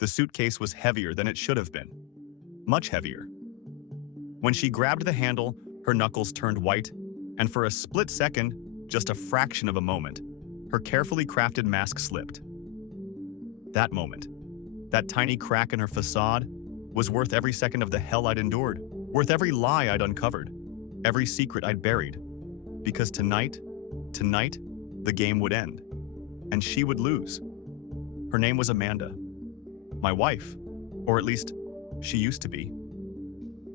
The suitcase was heavier than it should have been. Much heavier. When she grabbed the handle, her knuckles turned white, and for a split second, just a fraction of a moment, her carefully crafted mask slipped. That moment, that tiny crack in her facade, was worth every second of the hell I'd endured, worth every lie I'd uncovered, every secret I'd buried. Because tonight, the game would end, and she would lose. Her name was Amanda. My wife, or at least, she used to be.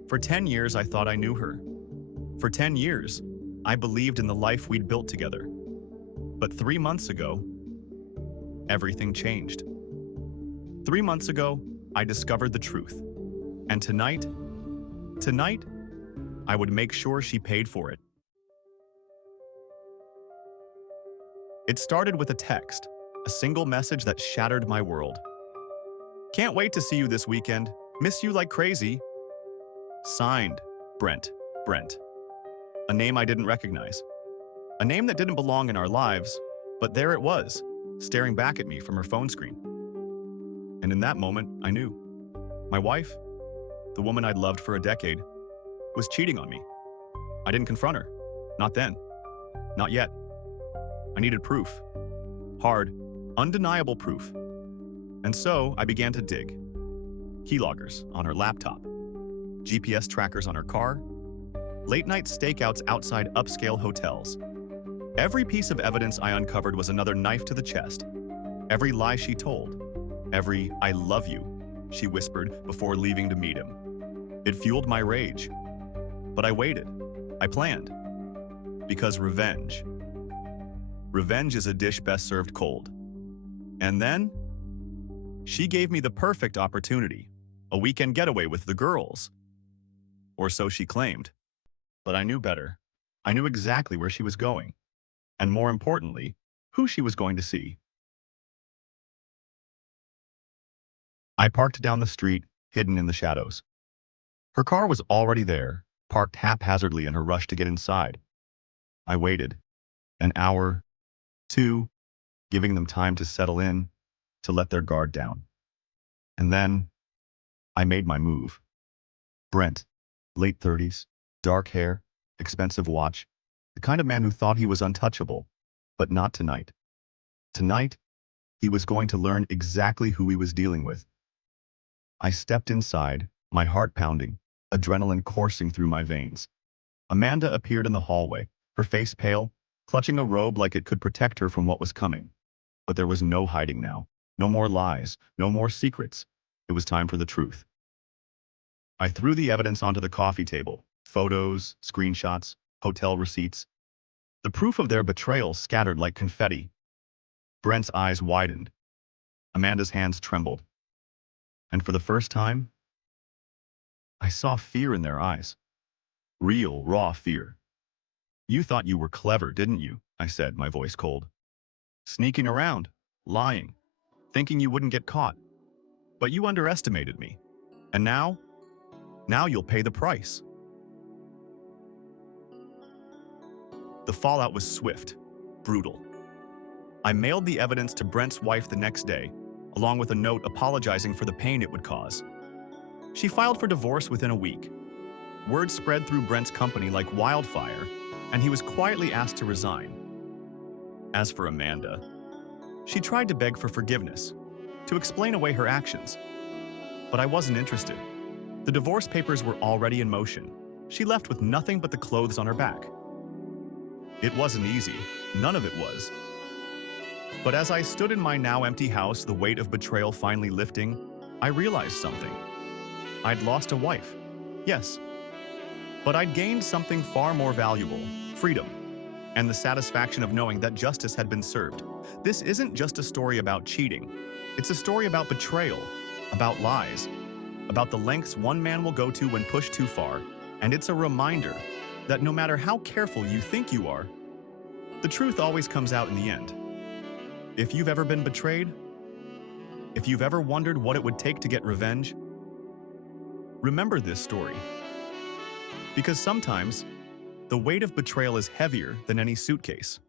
For 10 years, I thought I knew her. For 10 years, I believed in the life we'd built together. But 3 months ago, everything changed. 3 months ago, I discovered the truth. And tonight, I would make sure she paid for it. It started with a text, a single message that shattered my world. Can't wait to see you this weekend. Miss you like crazy. Signed, Brent. A name I didn't recognize. A name that didn't belong in our lives, but there it was, staring back at me from her phone screen. And in that moment, I knew. My wife, the woman I'd loved for a decade, was cheating on me. I didn't confront her. Not then. Not yet. I needed proof. Hard, undeniable proof. And so I began to dig. Keyloggers on her laptop, GPS trackers on her car, late-night stakeouts outside upscale hotels. Every piece of evidence I uncovered was another knife to the chest. Every lie she told, every "I love you" she whispered before leaving to meet him. It fueled my rage. But I waited. I planned. Because revenge is a dish best served cold. And then, she gave me the perfect opportunity, a weekend getaway with the girls. Or so she claimed. But I knew better. I knew exactly where she was going. And more importantly, who she was going to see. I parked down the street, hidden in the shadows. Her car was already there, parked haphazardly in her rush to get inside. I waited. An hour, 2, giving them time to settle in, to let their guard down. And then, I made my move. Brent, late 30s, dark hair, expensive watch, the kind of man who thought he was untouchable. But not tonight. Tonight, he was going to learn exactly who he was dealing with. I stepped inside, my heart pounding, adrenaline coursing through my veins. Amanda appeared in the hallway, her face pale, clutching a robe like it could protect her from what was coming. But there was no hiding now. No more lies, no more secrets. It was time for the truth. I threw the evidence onto the coffee table. Photos, screenshots, hotel receipts. The proof of their betrayal scattered like confetti. Brent's eyes widened. Amanda's hands trembled. And for the first time, I saw fear in their eyes. Real, raw fear. "You thought you were clever, didn't you?" I said, my voice cold. "Sneaking around, lying, thinking you wouldn't get caught. But you underestimated me. And now you'll pay the price." The fallout was swift, brutal. I mailed the evidence to Brent's wife the next day, along with a note apologizing for the pain it would cause. She filed for divorce within a week. Word spread through Brent's company like wildfire, and he was quietly asked to resign. As for Amanda, she tried to beg for forgiveness, to explain away her actions. But I wasn't interested. The divorce papers were already in motion. She left with nothing but the clothes on her back. It wasn't easy. None of it was. But as I stood in my now empty house, the weight of betrayal finally lifting, I realized something. I'd lost a wife, yes. But I'd gained something far more valuable, freedom, and the satisfaction of knowing that justice had been served. This isn't just a story about cheating. It's a story about betrayal, about lies, about the lengths one man will go to when pushed too far, and it's a reminder that no matter how careful you think you are, the truth always comes out in the end. If you've ever been betrayed, if you've ever wondered what it would take to get revenge, remember this story. Because sometimes, the weight of betrayal is heavier than any suitcase.